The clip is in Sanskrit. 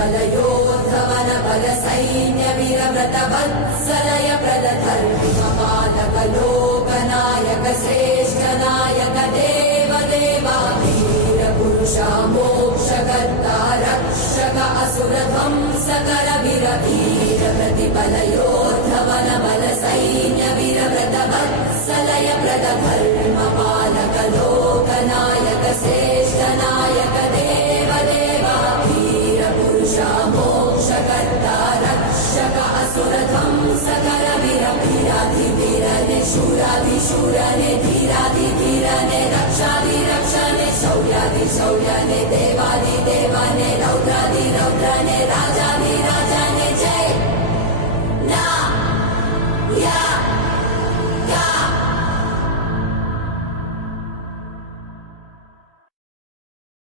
प्रतिबलयोद्धवन बल सैन्य वीरव्रत वत्सलय प्रदधर्मपालक लोकनायक श्रेष्ठ नायक देव देवा वीर पुरुषा मोक्षकर्ता रक्षक असुर ध्वंसकर वीर वीर प्रतिबलयोद्धवन बल सैन्य वीरव्रत वत्सलय प्रदधर्मपालक लोकनायक श्रेष्ठ नायक देव देवा वीर पुरुषा मोक्षकर्ता रक्षक असुर ध्वंसकर वीर वीराधिवीरने शूराधिशूरने धीराधिधीरने रक्षाधिरक्षणे शौर्याधिशौर्यने देवाधिदेवने रौद्राधि